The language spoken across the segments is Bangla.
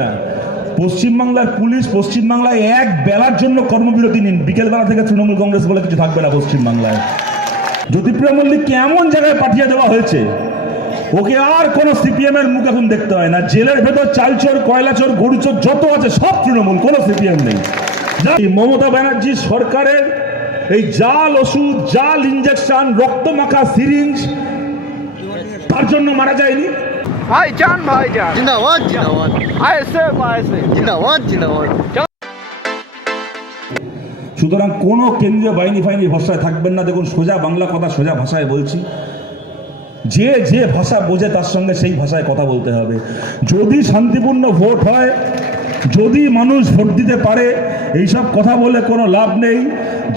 না। পশ্চিমবাংলার পুলিশ পশ্চিমবাংলায় এক বেলার জন্য কর্মবিরতি নিন। বিকেলবেলা থেকে তৃণমূল কংগ্রেস বলে কিছু থাকবে না পশ্চিমবাংলায় জ্যোতিপ্রিয় মল্লিক, কেমন জায়গায় পাঠিয়ে দেওয়া হয়েছে? ওকে আর কোনো সিপিএম এর মুখ এখন দেখতে হয় না। জেলের ভেতর চালচোর, কয়লাচোর, গরুচোর যত আছে, সব তৃণমূল, কোনো সিপিএম নেই। মমতা ব্যানার্জি সরকারের এই জাল, ওষুধ, জাল ইঞ্জেকশন রক্তমাখা সিরিঞ্জ তার জন্য মারা যায়নি। ভাইজান ভাইজান। জিন্দাবাদ জিন্দাবাদ। আইসে আইসে জিন্দাবাদ জিন্দাবাদ। সুতরাং কোনো কেন্দ্রীয় বাহিনী ফাহিনী ভরসায় থাকবেন না। দেখুন সোজা বাংলা কথা সোজা ভাষায় বলছি। যে যে ভাষা বোঝে তার সঙ্গে সেই ভাষায় কথা বলতে হবে। যদি শান্তিপূর্ণ ভোট হয় যদি মানুষ ভোট দিতে পারে, এইসব কথা বলে কোনো লাভ নেই।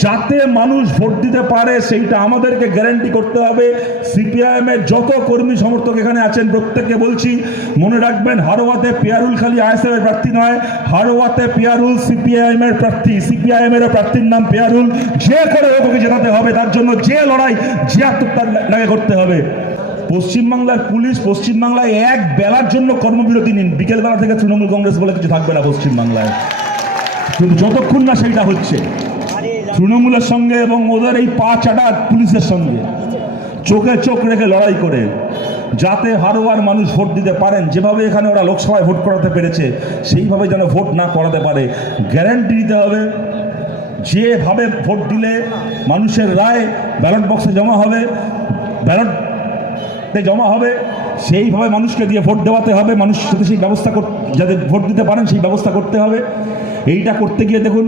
যাতে মানুষ ভোট দিতে পারে, সেইটা আমাদেরকে গ্যারান্টি করতে হবে। সিপিআইএমের যত কর্মী সমর্থক এখানে আছেন, প্রত্যেককে বলছি, মনে রাখবেন, হারোয়াতে পিয়ারুল খালি আইএসএফের প্রার্থী নয়, হারোয়াতে পিয়ারুল সিপিআইএমের প্রার্থী সিপিআইএমের প্রার্থীর নাম পিয়ারুল। যে করে ওকে জেতাতে হবে, তার জন্য যে লড়াই, যে আত্মত্যাগ লাগে করতে হবে। পশ্চিমবাংলার পুলিশ পশ্চিমবাংলায় এক বেলার জন্য কর্মবিরতি নিন। বিকেলবেলা থেকে তৃণমূল কংগ্রেস বলে কিছু থাকবে না পশ্চিমবাংলায়। কিন্তু যতক্ষণ না সেইটা হচ্ছে, তৃণমূলের সঙ্গে এবং ওদের এই পা চাটা পুলিশের সঙ্গে, চোখে চোখ রেখে লড়াই করে, যাতে হারোয়ার মানুষ ভোট দিতে পারেন, যেভাবে এখানে ওরা লোকসভায় ভোট করাতে পেরেছে, সেইভাবে যেন ভোট না করাতে পারে। গ্যারান্টি দিতে হবে, যেভাবে ভোট দিলে মানুষের রায় ব্যালট বক্সে জমা হবে, ব্যালটে জমা হবে, সেইভাবে মানুষকে দিয়ে ভোট দেওয়াতে হবে, মানুষ যাতে সেই ব্যবস্থা যাতে ভোট দিতে পারেন সেই ব্যবস্থা করতে হবে। এইটা করতে গিয়ে দেখুন,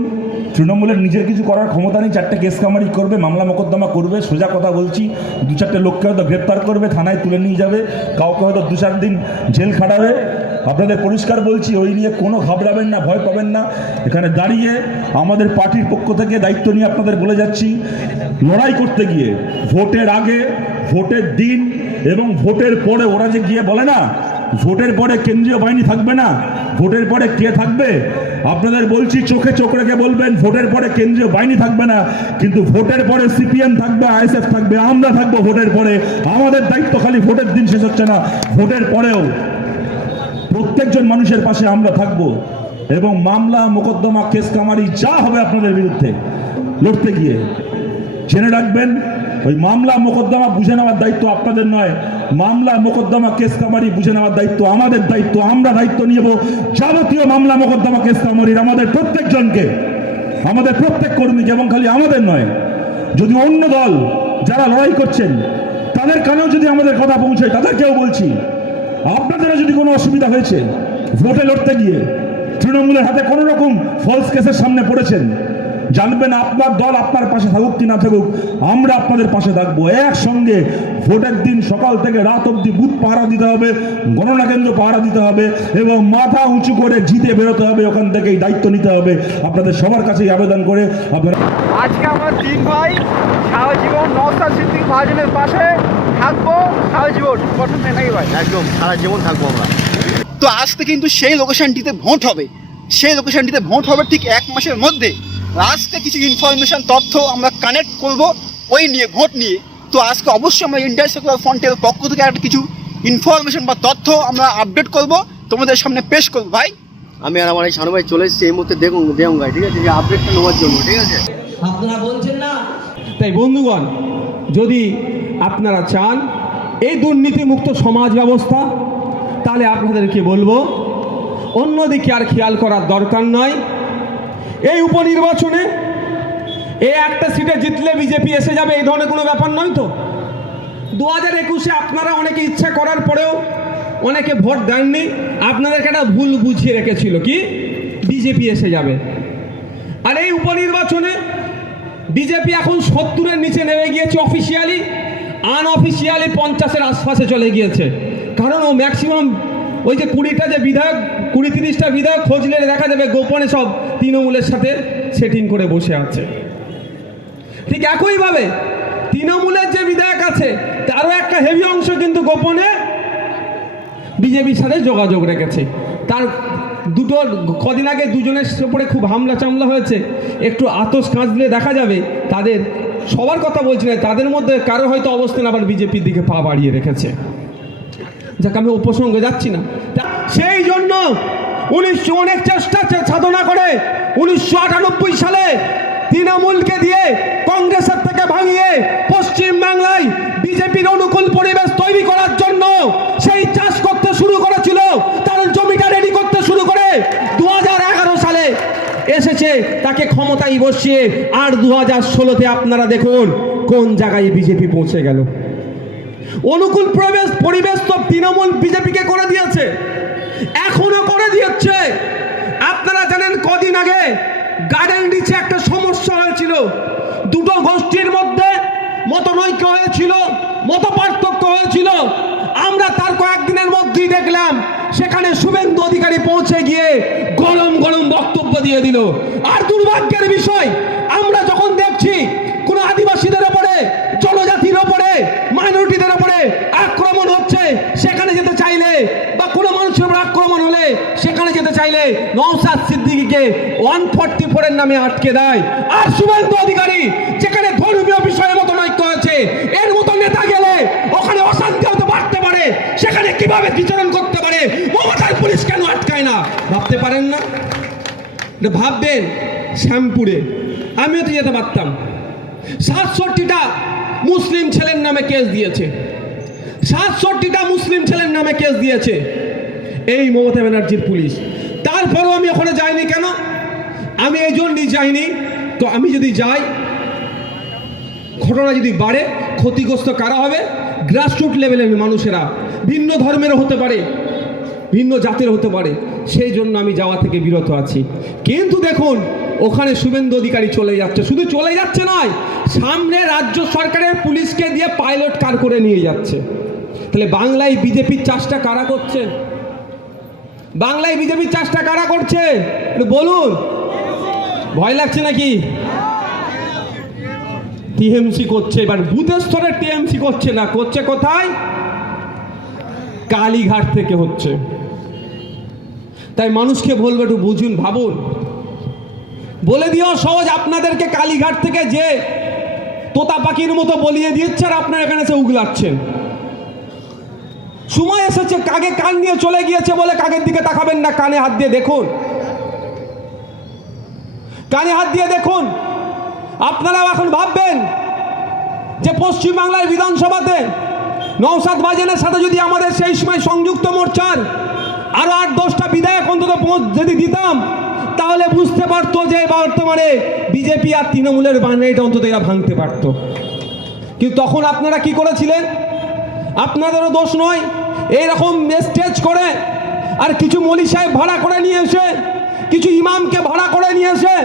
তৃণমূলের নিজের কিছু করার ক্ষমতা নেই, চারটে কেস কামারি করবে, মামলা মোকদ্দমা করবে, সোজা কথা বলছি, দু চারটে লোককে হয়তো গ্রেপ্তার করবে, থানায় তুলে নিয়ে যাবে, কাউকে হয়তো দু চার দিন জেল খাটাবে। আপনাদের পরিষ্কার বলছি, ওই নিয়ে কোনো ঘাবড়াবেন না, ভয় পাবেন না। এখানে দাঁড়িয়ে আমাদের পার্টির পক্ষ থেকে দায়িত্ব নিয়ে আপনাদের বলে যাচ্ছি, লড়াই করতে গিয়ে, ভোটের আগে, ভোটের দিন এবং ভোটের পরে ওরা যে গিয়ে বলে না, ভোটের পরে কেন্দ্রীয় বাহিনী থাকবে না, ভোটের পরে কে থাকবে? আপনাদের বলছি, চোখে চোখ রেখে বলবেন, ভোটের পরে কেন্দ্রীয় বাহিনী থাকবে না, কিন্তু ভোটের পরে সিপিএম থাকবে, আইএসএফ থাকবে, আমরা থাকব ভোটের পরে। আমাদের দায়িত্ব খালি ভোটের দিন শেষ হচ্ছে না, ভোটের পরেও প্রত্যেকজন মানুষের পাশে আমরা থাকব এবং মামলা, মোকদ্দমা কেস কামারি যা হবে আপনাদের বিরুদ্ধে লড়তে গিয়ে। জেনে রাখবেন ওই মামলা মোকদ্দমা বুঝে নেওয়ার দায়িত্ব আপনাদের নয়। মামলা মোকদ্দমা কেস কামারি বুঝে নেওয়ার দায়িত্ব আমাদের দায়িত্ব। আমরা দায়িত্ব নিব যাবতীয় মামলা মোকদ্দমা কেস কামারির আমাদের প্রত্যেকজনকে। আমাদের প্রত্যেক কর্মীকে এবং খালি আমাদের নয়। যদি অন্য দল যারা লড়াই করছেন, তাদের কানেও যদি আমাদের কথা পৌঁছায়, তাদেরকেও বলছি, আপনাদেরও যদি কোনো অসুবিধা হয়েছে, ভোটে লড়তে গিয়ে তৃণমূলের হাতে কোনো রকম ফলস কেসের সামনে পড়েছেন জানবেন আপনার দল আপনার পাশে থাকুক কি না থাকুক আমরা আপনাদের পাশে থাকব। একসঙ্গে ভোটের দিন সকাল থেকে রাত অবধি বুথ পাহারা দিতে হবে গণনা কেন্দ্র পাহারা দিতে হবে এবং মাথা উঁচু করে জিতে বেরোতে হবে ওখান থেকে এই দায়িত্ব নিতে হবে। আপনাদের সবার কাছেই আবেদন করে আপনারা আজকে আমার তিন ভাই সারা জীবন নস্তা সিদ্দিক মহাজনের পাশে থাকব সারা জীবন। পছন্দ নাকি ভাই। একদম সারা জীবন থাকব আমরা। তো আজকে কিন্তু সেই লোকেশনটিতে ভোট হবে। সেই লোকেশনটিতে ভোট হবে ঠিক এক মাসের মধ্যে। আজকে কিছু ইনফরমেশন তথ্য আমরা কানেক্ট করব ওই নিয়ে ভোট নিয়ে। তো আজকে অবশ্যই আমরা ইন্ডিয়া সেকুলার ফ্রন্টের পক্ষ থেকে একটা কিছু ইনফরমেশন বা তথ্য আমরা আপডেট করব তোমাদের সামনে পেশ করব। ভাই? আমি আর আমার এই শানু ভাই চলে এসেছি এই মুহূর্তে দেখুন দেউন ভাই ঠিক আছে? যে আপডেটটা নেওয়ার জন্য ঠিক আছে? আপনারা বলছেন না? তাই বন্ধুগণ যদি আপনারা চান এই দুর্নীতিমুক্ত সমাজ ব্যবস্থা তাহলে আপনাদেরকে বলব অন্যদিকে আর খেয়াল করার দরকার নয়। এই উপনির্বাচনে এই একটা সিটে জিতলে বিজেপি এসে যাবে, এই ধরনের কোনো ব্যাপার নয় তো? দু হাজার একুশে আপনারা অনেকে ইচ্ছা করার পরেও অনেকে ভোট দেননি। আপনাদেরকে একটা ভুল বুঝিয়ে রেখেছিল কি? বিজেপি এসে যাবে। আর এই উপনির্বাচনে বিজেপি এখন সত্তরের নিচে নেমে গিয়েছে অফিসিয়ালি আনঅফিসিয়ালি পঞ্চাশের আশপাশে চলে গিয়েছে। কারণ ও ম্যাক্সিমাম ওই যে কুড়িটা যে বিধায়ক, কুড়ি তিরিশটা বিধায়ক খোঁজলে দেখা যাবে গোপনে সব তৃণমূলের সাথে সেটিং করে বসে আছে। ঠিক একইভাবে তৃণমূলের যে বিধায়ক আছে, তারও একটা হেভি অংশ কিন্তু গোপনে বিজেপির সাথে যোগাযোগ রেখেছে। তার দুটো, কদিন আগে দুজনের উপরে খুব হামলা চামলা হয়েছে। একটু আতস কাঁচলে দেখা যাবে, তাদের সবার কথা বলছি না, তাদের মধ্যে কারও হয়তো অবস্থান আবার বিজেপির দিকে পা বাড়িয়ে রেখেছে। যাকে আমি উপসঙ্গে যাচ্ছি না। সেই জন্য উনিশশো অনেক চেষ্টা সাধনা করে উনিশশো আটানব্বই সালে তৃণমূলকে দিয়ে কংগ্রেসের থেকে ভাঙিয়ে পশ্চিম বাংলায় বিজেপির অনুকূল পরিবেশ তৈরি করার জন্য সেই চাষ করতে শুরু করেছিল। তার জমিটা রেডি করতে শুরু করে দু হাজার এগারো সালে এসেছে। তাকে ক্ষমতায় বসিয়ে আর দু হাজার ষোলোতে আপনারা দেখুন কোন জায়গায় বিজেপি পৌঁছে গেল। অনুকূল প্রবেশ পরিবেশ তো তৃণমূল বিজেপিকে করে দিয়েছে। এখনও করে দিয়েছে। আপনারা জানেন কদিন আগে গার্ডেন রিচে একটা সমস্যা হয়েছিল। দুটো গোষ্ঠীর মধ্যে মতনৈক্য হয়েছিল মত পার্থক্য হয়েছিল। আমরা তার কয়েকদিনের মধ্যেই দেখলাম, সেখানে শুভেন্দু অধিকারী পৌঁছে গিয়ে গরম গরম বক্তব্য দিয়ে দিল। আর দুর্ভাগ্যের বিষয়, আমরা যখন দেখছি, কোনো আদিবাসীদের ওপরে মাইনরিটিদের ওপরে আক্রমণ হচ্ছে, সেখানে যেতে চাইলে বা কোনো মানুষের উপর আক্রমণ হলে সেখানে যেতে চাইলে নৌসাদ সিদ্দিকিকে ওয়ান ফর্টি ফোরের নামে আটকে দেয়। আর শুভেন্দু অধিকারী, যেখানে ধর্মীয় বিষয়ে মতো নৈক্য হয়েছে এর মতো নেতা গেলে ওখানে অশান্তি হতে পারতে পারে। সেখানে কীভাবে বিচরণ করতে পারে? মমতার পুলিশ কেন আটকায় না? ভাবতে পারেন না? ভাববেন শ্যামপুরে। আমিও তো যেতে পারতাম। সাতষট্টিটা মুসলিম ছেলের নামে কেস দিয়েছে। সাতষট্টিটা মুসলিম ছেলের নামে কেস দিয়েছে। এই মমতা ব্যানার্জির পুলিশ। তারপরেও আমি ওখানে যাইনি কেন? আমি এই জন্যই যাইনি। তো আমি যদি যাই, ঘটনা যদি বাড়ে, ক্ষতিগ্রস্ত কারা হবে? গ্রাসরুট লেভেলের মানুষেরা। ভিন্ন ধর্মেরও হতে পারে। ভিন্ন জাতের হতে পারে, সেই জন্য আমি যাওয়া থেকে বিরত আছি। কিন্তু দেখুন, ওখানে শুভেন্দু অধিকারী চলে যাচ্ছে। শুধু চলে যাচ্ছে নয়, সামনে রাজ্য সরকারের পুলিশকে দিয়ে পাইলট কার করে নিয়ে যাচ্ছে। তাহলে বাংলায় বিজেপির চাষটা কারা করছে? বাংলায় বিজেপির চাষটা কারা করছে? বলুন। ভয় লাগছে নাকি? টিএমসি করছে, এবার বুথের স্তরে টিএমসি করছে না, করছে কোথায়? কালীঘাট থেকে হচ্ছে। তাই মানুষকে বলব, একটু বুঝুন, ভাবুন। বলে দিও সহজ, আপনাদেরকে কালীঘাট থেকে যে তোতা পাখির মতো বলিয়ে দিচ্ছে আর আপনারা এখানে এসে উগলাচ্ছেন। সময় এসেছে, কাকে কান নিয়ে চলে গিয়েছে বলে কাকের দিকে তাকাবেন না, কানে হাত দিয়ে দেখুন। কানে হাত দিয়ে দেখুন। আপনারাও এখন ভাববেন যে পশ্চিমবাংলার বিধানসভাতে নৌসাদ বাজেনের সাথে যদি আমাদের সেই সময় সংযুক্ত মোর্চার আরও আট দশটা বিধায়ক অন্তত যদি দিতাম, তাহলে বুঝতে পারতো যে বর্তমানে বিজেপি আর তৃণমূলের বানাইটা অন্তত এরা ভাঙতে পারতো। কিন্তু তখন আপনারা কি করেছিলেন? আপনাদেরও দোষ নয়। এইরকম স্টেজ করে আর কিছু মলি সাহেব ভাড়া করে নিয়ে এসে, কিছু ইমামকে ভাড়া করে নিয়ে এসে,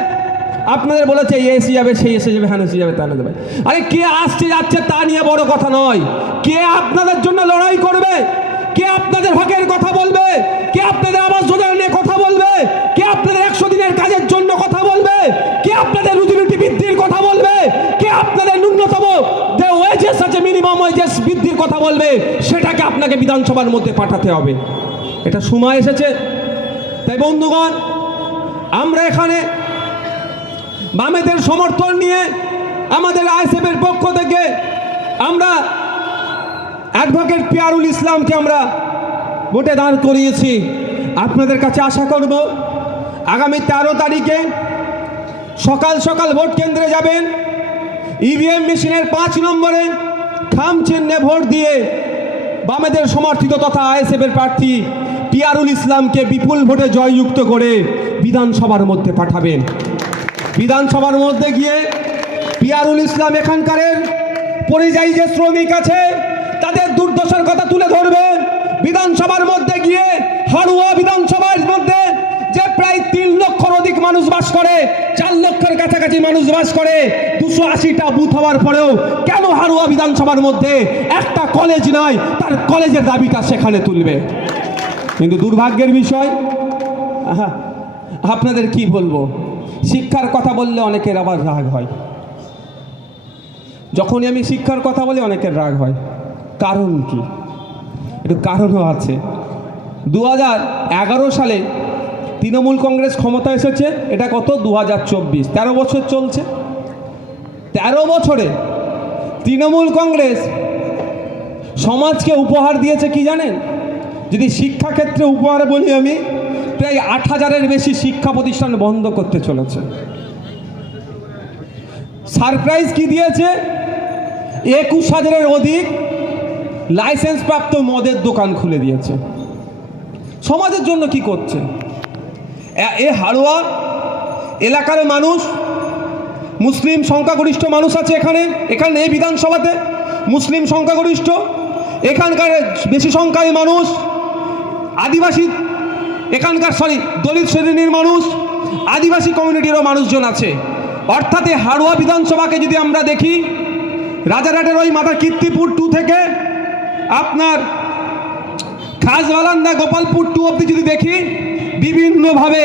আপনাদের বলেছে, এই এসে যাবে, সেই এসে যাবে হ্যাঁ এসে যাবে তা না যাবে আরে কে আসছে, যাচ্ছে তা নিয়ে বড় কথা নয়। কে আপনাদের জন্য লড়াই করবে? কে আপনাদের হকের কথা বলবে? কে আপনাদের আবাস যোজনা নিয়ে কথা বলবে? কে আপনাদের একশো দিনের কাজের জন্য কথা বলবে? কে আপনাদের রুটি বৃদ্ধির কথা বলবে? কে আপনাদের ন্যূনতম যে ওয়েজেস আছে মিনিমাম ওয়েজেস বৃদ্ধির কথা বলবে? সেটাকে আপনাকে বিধানসভার মধ্যে পাঠাতে হবে। এটা সময় এসেছে। তাই বন্ধুগণ, আমরা এখানে বামেদের সমর্থন নিয়ে আমাদের আইসেফের পক্ষ থেকে আমরা অ্যাডভোকেট পিয়ারুল ইসলামকে আমরা ভোটে দাঁড় করিয়েছি। আপনাদের কাছে আশা করব, আগামী তেরো তারিখে সকাল সকাল ভোট কেন্দ্রে যাবেন। ইভিএম মেশিনের পাঁচ নম্বরে খাম চিহ্নে ভোট দিয়ে বামেদের সমর্থিত তথা আইএসএফের প্রার্থী পিয়ারুল ইসলামকে বিপুল ভোটে জয়যুক্ত করে বিধানসভার মধ্যে পাঠাবেন। বিধানসভার মধ্যে গিয়ে পিয়ারুল ইসলাম এখানকারের পরিযায়ী যে শ্রমিক আছে তাদের দুর্দশার কথা তুলে ধরবে। বিধানসভার মধ্যে গিয়ে, হাড়ুয়া বিধানসভার মধ্যে যে প্রায় তিন লক্ষর অধিক মানুষ বাস করে, চার লক্ষের কাছাকাছি মানুষ বাস করে, দুশো আশিটা বুথ হওয়ার পরেও কেন হাড়ুয়া বিধানসভার মধ্যে একটা কলেজ নয় তার কলেজের দাবিটা সেখানে তুলবে? কিন্তু দুর্ভাগ্যের বিষয় আপনাদের কি বলব? শিক্ষার কথা বললে অনেকের আবার রাগ হয়। যখনই আমি শিক্ষার কথা বলি, অনেকের রাগ হয়। কারণ কি? একটু কারণও আছে। দু হাজার এগারো সালে তৃণমূল কংগ্রেস ক্ষমতা এসেছে। এটা কত? দু হাজার চব্বিশ। তেরো বছর চলছে। তেরো বছরে তৃণমূল কংগ্রেস সমাজকে উপহার দিয়েছে কি জানেন? যদি শিক্ষাক্ষেত্রে উপহার বলি আমি, প্রায় আট হাজারের বেশি শিক্ষা প্রতিষ্ঠান বন্ধ করতে চলেছে। সারপ্রাইজ কি দিয়েছে? একুশ হাজারের অধিক লাইসেন্স প্রাপ্ত মদের দোকান খুলে দিয়েছে। সমাজের জন্য কি করছে? এ- হাড়োয়া, এলাকার মানুষ, মুসলিম সংখ্যাগরিষ্ঠ মানুষ আছে এখানে এখানে এই বিধানসভাতে, মুসলিম সংখ্যাগরিষ্ঠ, এখানকার বেশি সংখ্যায় মানুষ, আদিবাসী, এখানকার সরি দলিত শ্রেণির মানুষ, আদিবাসী কমিউনিটিরও মানুষজন আছে। অর্থাৎ হাড়োয়া বিধানসভাকে যদি আমরা দেখি, রাজারহাটের ওই মাথা কীর্তিপুর টু থেকে আপনার খাসবালান্দা গোপালপুর টু অব্দি যদি দেখি, বিভিন্নভাবে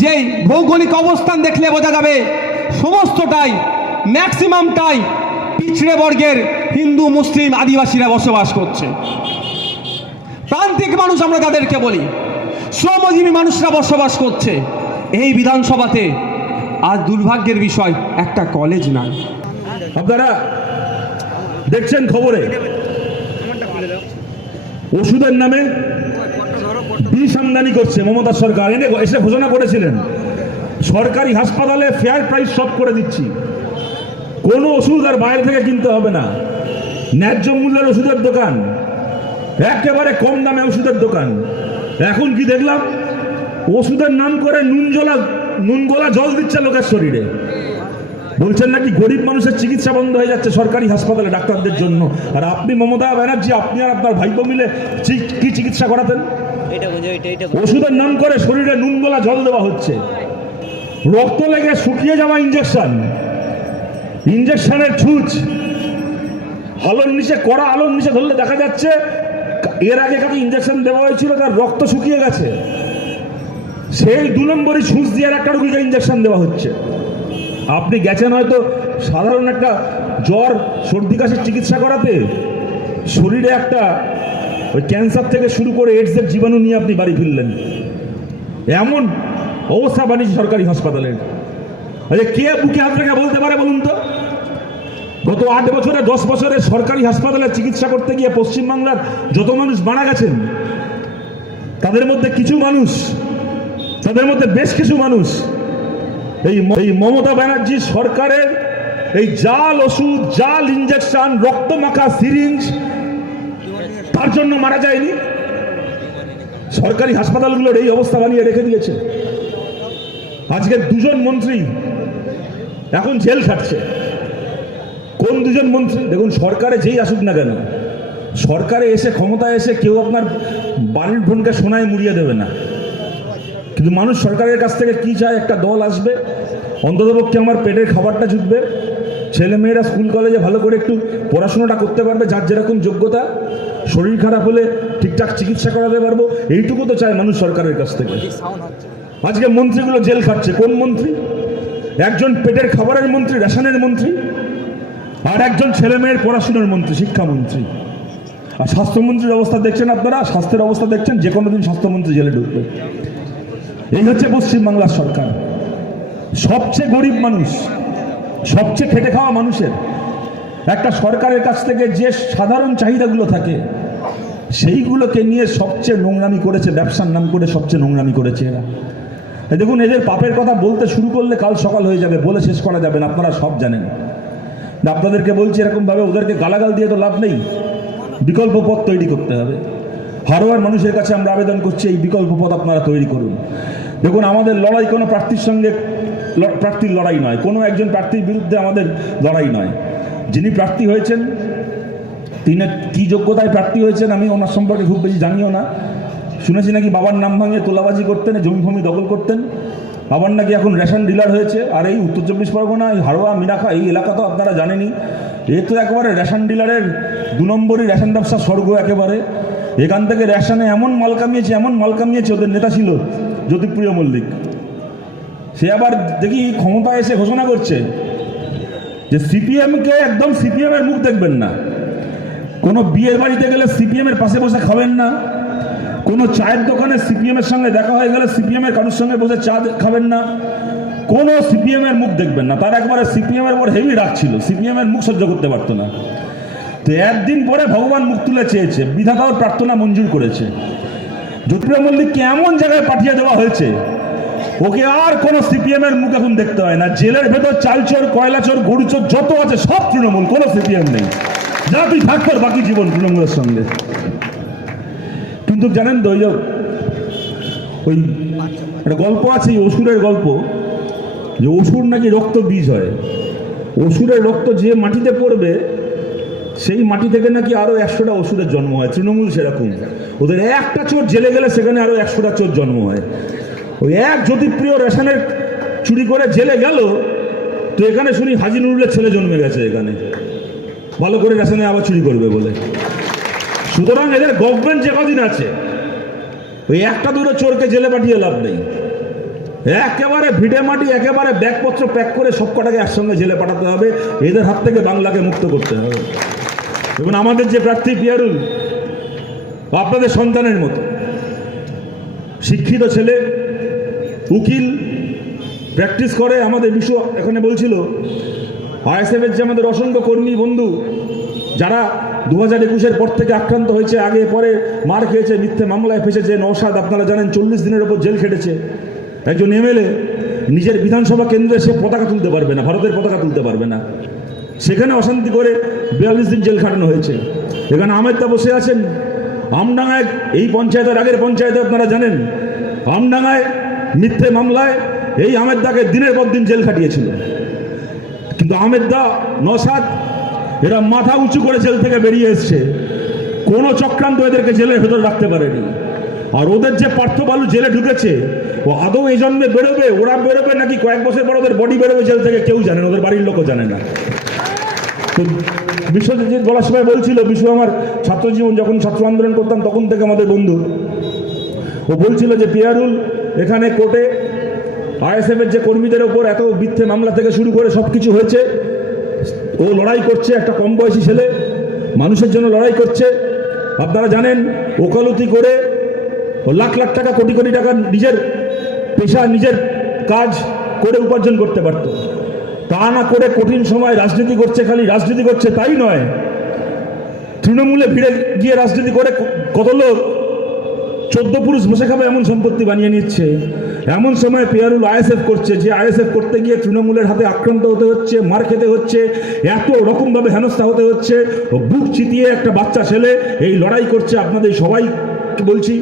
যেই ভৌগোলিক অবস্থান দেখলে বোঝা যাবে, সমস্তটাই ম্যাক্সিমামটাই পিছড়ে বর্গের হিন্দু, মুসলিম আদিবাসীরা বসবাস করছে। প্রান্তিক মানুষ আমরা তাদেরকে বলি, শ্রমজীবী মানুষরা বসবাস করছে। এই বিধানসভাতে আজ দুর্ভাগ্যের বিষয়, একটা কলেজ নাই। আপনারা দেখছেন খবরে ওষুধের নামে বিষ আমদানি করছে মমতা সরকার। এনে এসে ঘোষণা করেছিলেন, সরকারি হাসপাতালে ফেয়ার প্রাইস সব করে দিচ্ছি। কোনো ওষুধ আর বাইরে থেকে কিনতে হবে না। ন্যায্য মূল্যের ওষুধের দোকান, একেবারে কম দামে ওষুধের দোকান। এখন কি দেখলাম? ওষুধের নাম করে নুন জলা নুন গোলা জল দিচ্ছে লোকের শরীরে। বলছেন নাকি গরিব মানুষের চিকিৎসা বন্ধ হয়ে যাচ্ছে সরকারি হাসপাতালে ডাক্তারদের জন্য? আর আপনি মমতা ব্যানার্জি আপনি আর আপনার ভাইপো মিলে কি চিকিৎসা করাতেন? ওষুধের নাম করে শরীরে নুন গলা জল দেওয়া হচ্ছে। রক্ত লেগে শুকিয়ে যাওয়া ইঞ্জেকশন ইঞ্জেকশনের ছুঁচ। আলোর নিচে কড়া আলোর নিচে ধরলে দেখা যাচ্ছে এর আগে কাকে ইঞ্জেকশন দেওয়া হয়েছিল তার রক্ত শুকিয়ে গেছে। সেই দু নম্বরই ছুঁচ দিয়ে আর একটা রুগীকে ইঞ্জেকশন দেওয়া হচ্ছে। আপনি গেছেন হয়তো সাধারণ একটা জ্বর, সর্দি কাশির চিকিৎসা করাতে। শরীরে একটা ওই ক্যান্সার থেকে শুরু করে এইডসের জীবাণু নিয়ে আপনি বাড়ি ফিরলেন। এমন অবস্থা বানিয়েছে সরকারি হাসপাতালের আরে কে বুকে হাত রেখে বলতে পারে বলুন তো? গত আট বছরে, দশ বছরে সরকারি হাসপাতালে চিকিৎসা করতে গিয়ে পশ্চিমবাংলার যত মানুষ মারা গেছেন, তাদের মধ্যে কিছু মানুষ, তাদের মধ্যে বেশ কিছু মানুষ এই এই মমতা ব্যানার্জি সরকারের এই জাল ওষুধ, জাল ইঞ্জেকশন রক্ত মাখা সিরিঞ্জ তার জন্য মারা যায়নি। সরকারি হাসপাতালগুলোর এই অবস্থা বানিয়ে রেখে দিয়েছে। আজকে দুজন মন্ত্রী এখন জেল খাটছে। কোন দুজন মন্ত্রী? দেখুন, সরকারে যেই আসুক না কেন, সরকারে এসে ক্ষমতায় এসে কেউ আপনার বাড়ির বোনকে সোনায় মুড়িয়ে দেবে না। কিন্তু মানুষ সরকারের কাছ থেকে কি চায়, একটা দল আসবে, অন্ততপক্ষে আমার পেটের খাবারটা জুটবে, ছেলে মেয়েরা স্কুল, কলেজে ভালো করে একটু পড়াশোনাটা করতে পারবে, যার যেরকম যোগ্যতা, শরীর খারাপ হলে ঠিকঠাক চিকিৎসা করাতে পারব, এইটুকু তো চায় মানুষ সরকারের কাছ থেকে। আজকে মন্ত্রীগুলো জেল খাচ্ছে, কোন মন্ত্রী? একজন পেটের খাবারের মন্ত্রী, রেশনের মন্ত্রী, আর একজন ছেলে মেয়ের পড়াশোনার মন্ত্রী, শিক্ষামন্ত্রী। আর স্বাস্থ্যমন্ত্রীর অবস্থা দেখছেন আপনারা? স্বাস্থ্যের অবস্থা দেখছেন যে কোনো দিন স্বাস্থ্যমন্ত্রী জেলে ঢুকবে। এই হচ্ছে পশ্চিমবাংলার সরকার। সবচেয়ে গরিব মানুষ, সবচেয়ে খেটে খাওয়া মানুষের। একটা সরকারের কাছ থেকে যে সাধারণ চাহিদাগুলো থাকে, সেইগুলোকে নিয়ে সবচেয়ে নোংরামি করেছে, ব্যবসার নাম করে সবচেয়ে নোংরামি করেছে এরা। দেখুন, এদের পাপের কথা বলতে শুরু করলে কাল সকাল হয়ে যাবে, বলে শেষ করা যাবে না, আপনারা সব জানেন। আপনাদেরকে বলছি এরকমভাবে, ওদেরকে গালাগাল দিয়ে তো লাভ নেই। বিকল্প পথ তৈরি করতে হবে। হারোয়ার মানুষের কাছে আমরা আবেদন করছি, এই বিকল্প পথ আপনারা তৈরি করুন। দেখুন, আমাদের লড়াই কোনো প্রার্থীর সঙ্গে প্রার্থীর লড়াই নয়, কোনো একজন প্রার্থীর বিরুদ্ধে আমাদের লড়াই নয়। যিনি প্রার্থী হয়েছেন তিনি কী যোগ্যতায় প্রার্থী হয়েছেন আমি ওনার সম্পর্কে খুব বেশি জানিও না। শুনেছি নাকি বাবার নাম ভাঙে তোলাবাজি করতেন জমি ফমি দখল করতেন। বাবার নাকি এখন রেশন ডিলার হয়েছে, আর এই উত্তর চব্বিশ পরগনা, এই হাড়োয়া, মিরাখা, এই এলাকা তো আপনারা জানেনই। এ তো একেবারে রেশন ডিলারের দু নম্বরই রেশন ব্যবসা স্বর্গ একেবারে। এখান থেকে রেশনে এমন মাল কামিয়েছে, এমন মাল কামিয়েছে ওদের নেতা ছিল, জ্যোতিপ্রিয় মল্লিক। সে আবার দেখি ক্ষমতা এসে ঘোষণা করছে যে সিপিএমকে একদম সিপিএমের মুখ দেখবেন না। কোনো বিয়ের বাড়িতে গেলে সিপিএম এর পাশে বসে খাবেন না। কোনো চায়ের দোকানে সিপিএম এর সঙ্গে দেখা হয়ে গেলে সিপিএম এর কারোর সঙ্গে বসে চা খাবেন না। কোনো সিপিএম এর মুখ দেখবেন না। তার একবারে সিপিএম এর উপর হেভি রাগ ছিল। সিপিএম এর মুখ সহ্য করতে পারতো না। তো একদিন পরে ভগবান মুখ তুলে চেয়েছে, বিধাতাও প্রার্থনা মঞ্জুর করেছে। জ্যোতিপ্রিয় মল্লিককে এমন জায়গায় পাঠিয়ে দেওয়া হয়েছে? ওকে আর কোনো সিপিএম এর মুখ এখন দেখতে হয় না। জেলের ভেতর চালচোর কয়লাচোর গরুচোর যত আছে সব তৃণমূল, কোনো সিপিএম নেই। যা তুই থাক থাকতো বাকি জীবন তৃণমূলের সঙ্গে। কিন্তু জানেন তো, ওই যে ওই একটা গল্প আছে, এই অসুরের গল্প, যে অসুর নাকি রক্ত বীজ হয়। অসুরের রক্ত যে মাটিতে পড়বে সেই মাটি থেকে নাকি আরও একশোটা অসুরের জন্ম হয়, তৃণমূল সেরকম। ওদের একটা চোর জেলে গেলে সেখানে আরও একশোটা চোর জন্ম হয়। ওই এক জ্যোতিপ্রিয় রেশনের চুরি করে জেলে গেল, তো এখানে শুনি হাজি নুরুলের ছেলে জন্মে গেছে এখানে। ভালো করে রেশনে আবার চুরি করবে বলে। সুতরাং এদের গভর্নমেন্ট যে কদিন আছে, ওই একটা দুটো চোরকে জেলে পাঠিয়ে লাভ নেই। একেবারে ভিটে মাটি, একেবারে ব্যাগপত্র প্যাক করে সব কটাকে একসঙ্গে জেলে পাঠাতে হবে। এদের হাত থেকে বাংলাকে মুক্ত করতে হবে। এবং আমাদের যে প্রার্থী পিয়ারুল আপনাদের সন্তানের মতো। শিক্ষিত ছেলে, উকিল প্র্যাকটিস করে। আমাদের বিশ্ব এখানে বলছিল আইএসএফের যে আমাদের অসংখ্য কর্মী বন্ধু, যারা দু হাজার একুশের পর থেকে আক্রান্ত হয়েছে, আগে পরে মার খেয়েছে, মিথ্যে মামলায় ফেসেছে নৌসাদ আপনারা জানেন, চল্লিশ দিনের ওপর জেল খেটেছে। একজন এমএলএ, নিজের বিধানসভা কেন্দ্রে সে পতাকা তুলতে পারবে না, ভারতের পতাকা তুলতে পারবে না। সেখানে অশান্তি করে বিয়াল্লিশ দিন জেল খাটানো হয়েছে। এখানে আমেদদা বসে আছেন। আমডাঙ্গায় এই পঞ্চায়েতের আগের পঞ্চায়েতে আপনারা জানেন, আমডাঙ্গায় মিথ্যে মামলায় এই আমেদদাকে দিনের পর দিন জেল খাটিয়েছিল। কিন্তু আমেদদা নসাদ, এরা মাথা উঁচু করে জেল থেকে বেরিয়ে এসছে। কোনো চক্রান্ত এদেরকে জেলের ভেতর রাখতে পারেনি। আর ওদের যে পার্থ বালু জেলে ঢুকেছে, ও আদৌ এই জন্মে বেরোবে, ওরা বেরোবে নাকি কয়েক বছর পর ওদের বডি বেরোবে জেল থেকে, কেউ জানে না, ওদের বাড়ির লোকও জানে না। বিশ্বজিৎ বলার সময় বলছিল বিশ্ব আমার ছাত্র জীবন যখন ছাত্র আন্দোলন করতাম, তখন থেকে আমাদের বন্ধু। ও বলছিল যে, পিয়ারুল, এখানে কোর্টে আইএসএফের যে কর্মীদের ওপর এত মিথ্যে মামলা থেকে শুরু করে সব কিছু হয়েছে, ও লড়াই করছে, একটা কম বয়সী ছেলে, মানুষের জন্য লড়াই করছে। আপনারা জানেন, ওকালতি করে লাখ লাখ টাকা, কোটি কোটি টাকা নিজের পেশা, নিজের কাজ করে উপার্জন করতে পারত। তা না করে কঠিন সময় রাজনীতি করছে, খালি রাজনীতি করছে তাই নয়। তৃণমূলে ভিড়ে গিয়ে রাজনীতি করে কত লোক? চোদ্দ পুরুষ বসে খাবে এমন সম্পত্তি বানিয়ে নিচ্ছে। এমন সময় পেয়ারুল আইএসএফ করছে, যে আইএসএফ করতে গিয়ে তৃণমূলের হাতে আক্রান্ত হতে হচ্ছে, মার খেতে হচ্ছে, এত রকমভাবে হেনস্থা হতে হচ্ছে বুক চিতিয়ে একটা বাচ্চা ছেলে এই লড়াই করছে আপনাদের সবাই বলছি,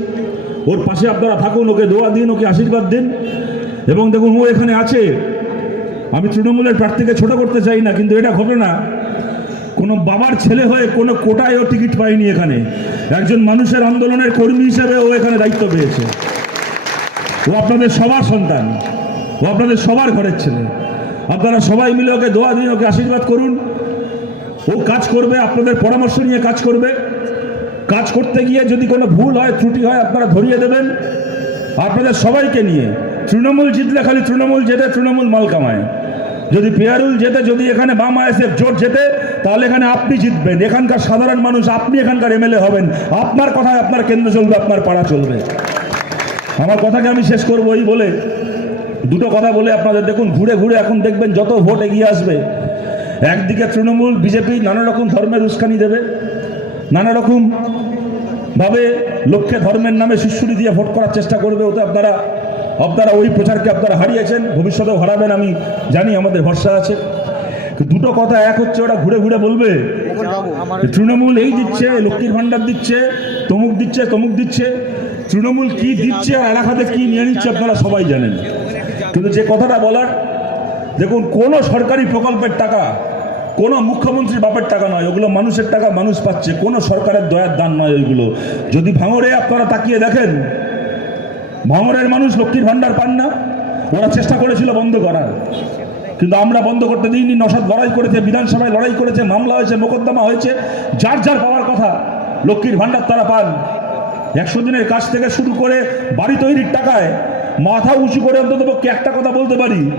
ওর পাশে আপনারা থাকুন, ওকে দোয়া দিন, ওকে আশীর্বাদ দিন। এবং দেখুন ও এখানে আছে। আমি তৃণমূলের প্রার্থীকে ছোট করতে চাই না, কিন্তু এটা ঘটনা কোনো বাবার ছেলে হয়ে কোনো কোটায়ও টিকিট পায়নি এখানে। একজন মানুষের আন্দোলনের কর্মী হিসেবে ও এখানে দায়িত্ব পেয়েছে। ও আপনাদের সবার সন্তান। ও আপনাদের সবার ঘরের ছেলে। আপনারা সবাই মিলে ওকে দোয়া দিন, ওকে আশীর্বাদ করুন। ও কাজ করবে, আপনাদের পরামর্শ নিয়ে কাজ করবে। কাজ করতে গিয়ে যদি কোনো ভুল হয়, ত্রুটি হয়, আপনারা ধরিয়ে দেবেন। আপনাদের সবাইকে নিয়ে। তৃণমূল জিতলে খালি তৃণমূল জেতে, তৃণমূল মাল কামায়। যদি পেয়ারুল যেতে যদি এখানে বাম আইএসএফ জোট যেতে তাহলে এখানে আপনি জিতবেন। এখানকার সাধারণ মানুষ, আপনি এখানকার এমএলএ হবেন। আপনার কথায় আপনার কেন্দ্র চলবে, আপনার পাড়া চলবে। আমার কথাকে আমি শেষ করব এই বলে। দুটো কথা বলে আপনাদের দেখুন, ঘুরে ঘুরে এখন দেখবেন যত ভোট এগিয়ে আসবে। একদিকে তৃণমূল, বিজেপি নানা রকম ধর্মের উস্কানি দেবে। নানা রকম ভাবে লক্ষ্যে ধর্মের নামে সুশ্রুতি দিয়ে ভোট করার চেষ্টা করবে, ওতে আপনারা আপনারা ওই প্রচারকে আপনারা হারিয়েছেন, ভবিষ্যতেও হারাবেন আমি জানি, আমাদের ভরসা আছে। দুটো কথা এক হচ্ছে, ওরা ঘুরে ঘুরে বলবে তৃণমূল এই দিচ্ছে, লক্ষ্মীর ভাণ্ডার দিচ্ছে, তমুক দিচ্ছে তমুক দিচ্ছে। তৃণমূল কি দিচ্ছে আর এলাকাতে কি নিয়ে নিচ্ছে আপনারা সবাই জানেন। কিন্তু যে কথাটা বলার, দেখুন, কোনো সরকারি প্রকল্পের টাকা, কোনো মুখ্যমন্ত্রীর বাপের টাকা নয়, ওগুলো মানুষের টাকা, মানুষ পাচ্ছে। কোনো সরকারের দয়ার দান নয় ওইগুলো। যদি ভাঙরে আপনারা তাকিয়ে দেখেন ভাঙরের মানুষ লক্ষ্মীর ভাণ্ডার পান না। ওরা চেষ্টা করেছিল বন্ধ করার। কিন্তু আমরা বন্ধ করতে দিইনি, নসাদ লড়াই করেছে, বিধানসভায় লড়াই করেছে, মামলা হয়েছে, মোকদ্দমা হয়েছে, যার যার পাওয়ার কথা লক্ষ্মীর ভাণ্ডার তারা পান। একশো দিনের কাজ থেকে শুরু করে বাড়ি তৈরির টাকায় মাথা উঁচু করে অন্তত পক্ষে একটা কথা বলতে পারি।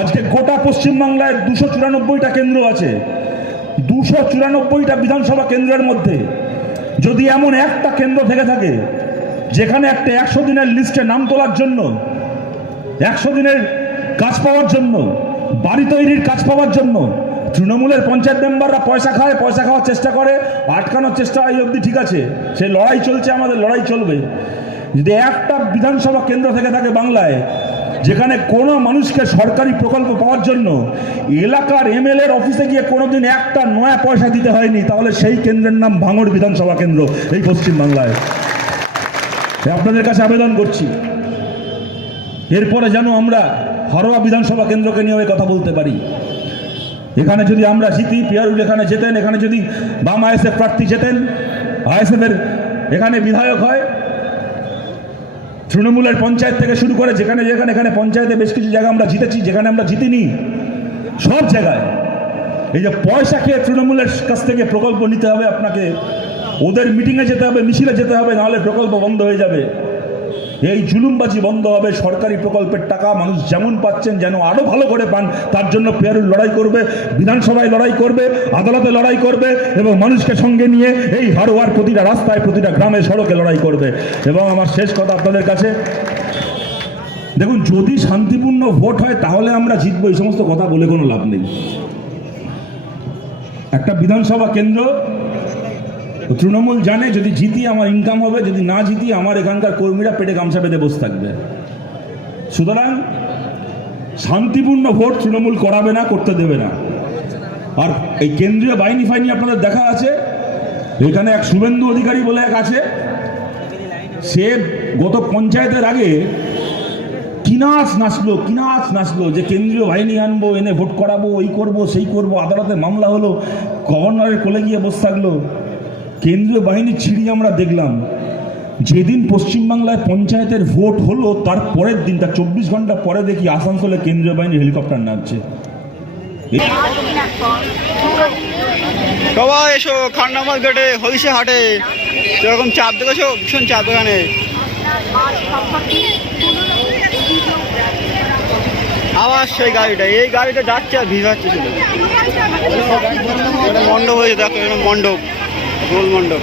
আজকে গোটা পশ্চিমবাংলায় দুশো চুরানব্বইটা কেন্দ্র আছে। দুশো চুরানব্বইটা বিধানসভা কেন্দ্রের মধ্যে যদি এমন একটা কেন্দ্র থেকে থাকে যেখানে একটা একশো দিনের লিস্টে নাম তোলার জন্য, একশো দিনের কাজ পাওয়ার জন্য, বাড়ি তৈরির কাজ পাওয়ার জন্য, তৃণমূলের পঞ্চায়েত মেম্বাররা পয়সা খায়, পয়সা খাওয়ার চেষ্টা করে, আটকানোর চেষ্টা এই অবধি ঠিক আছে সেই লড়াই চলছে, আমাদের লড়াই চলবে। যদি একটা বিধানসভা কেন্দ্র থেকে থাকে বাংলায়, যেখানে কোনো মানুষকে সরকারি প্রকল্প পাওয়ার জন্য, এলাকার এমএলএর অফিসে গিয়ে কোনোদিন একটা নয়া পয়সা দিতে হয়নি, তাহলে সেই কেন্দ্রের নাম ভাঙড় বিধানসভা কেন্দ্র, এই পশ্চিম বাংলায় আপনাদের কাছে আবেদন করছি, এরপরে যেন আমরা হরোয়া বিধানসভা কেন্দ্রকে নিয়ে কথা বলতে পারি। এখানে যদি আমরা জিতি, পিয়ারুল এখানে যেতেন এখানে যদি বাম আইএসএফ প্রার্থী যেতেন আইএসএফের এখানে বিধায়ক হয়, তৃণমূলের পঞ্চায়েত থেকে শুরু করে যেখানে যেখানে, এখানে পঞ্চায়েতে বেশ কিছু জায়গা আমরা জিতেছি, যেখানে আমরা জিতিনি, সব জায়গায়। এই যে পয়সা খেয়ে তৃণমূলের কাছ থেকে প্রকল্প নিতে হবে আপনাকে ওদের মিটিংয়ে যেতে হবে, মিছিলে যেতে হবে, নাহলে প্রকল্প বন্ধ হয়ে যাবে। এই জুলুমবাজি বন্ধ হবে, সরকারি প্রকল্পের টাকা মানুষ যেমন পাচ্ছেন যেন আরও ভালো করে পান, তার জন্য পেয়ারুল লড়াই করবে, বিধানসভায় লড়াই করবে, আদালতে লড়াই করবে, এবং মানুষকে সঙ্গে নিয়ে এই হারোয়ার প্রতিটা রাস্তায়, প্রতিটা গ্রামে, সড়কে লড়াই করবে। এবং আমার শেষ কথা আপনাদের কাছে, দেখুন, যদি শান্তিপূর্ণ ভোট হয়, তাহলে আমরা জিতবো, এই সমস্ত কথা বলে কোনো লাভ নেই। একটা বিধানসভা কেন্দ্র তৃণমূল জানে যদি জিতি আমার ইনকাম হবে, যদি না জিতি আমার এখানকার কর্মীরা পেটে গামছা বেঁধে বসে থাকবে। সুতরাং শান্তিপূর্ণ ভোট তৃণমূল করাবে না, করতে দেবে না। আর এই কেন্দ্রীয় বাহিনী ফাইনি আপনাদের দেখা আছে, এখানে এক শুভেন্দু অধিকারী বলে এক আছে, সে গত পঞ্চায়েতের আগে কিনাস নাচলো কিনাস নাচলো যে কেন্দ্রীয় বাহিনী আনব, এনে ভোট করাবো, এই করব, সেই করব, আদালতে মামলা হলো, গভর্নরের কোলে গিয়ে বসে থাকল। কেন্দ্রীয় বাহিনী ছিঁড়ি আমরা দেখলাম, যেদিন পশ্চিমবাংলায় পঞ্চায়েতের ভোট হলো, তার পরের দিন, তার চব্বিশ ঘণ্টা পরে দেখি আসানসোলে কেন্দ্রীয় বাহিনী হেলিকপ্টার নামছে। সবাই এসো খান্ডামার গেটে হইসে হাটে। সেরকম চাপ দেখেছ? ভীষণ চাপ এখানে। আবার সেই গাড়িটা, এই গাড়িটা যাচ্ছে আর শুধু। এটা মণ্ডপ হয়েছে, দেখো মণ্ডপ। গোল মণ্ডপ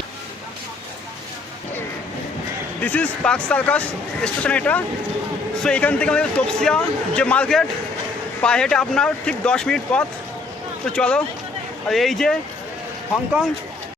this is Park Circus station এটা। সো এখান থেকে আমাদের তপসিয়া যে মার্কেট পায়ে হেঁটে আপনার ঠিক দশ মিনিট পথ। তো চলো, আর এই যে হংকং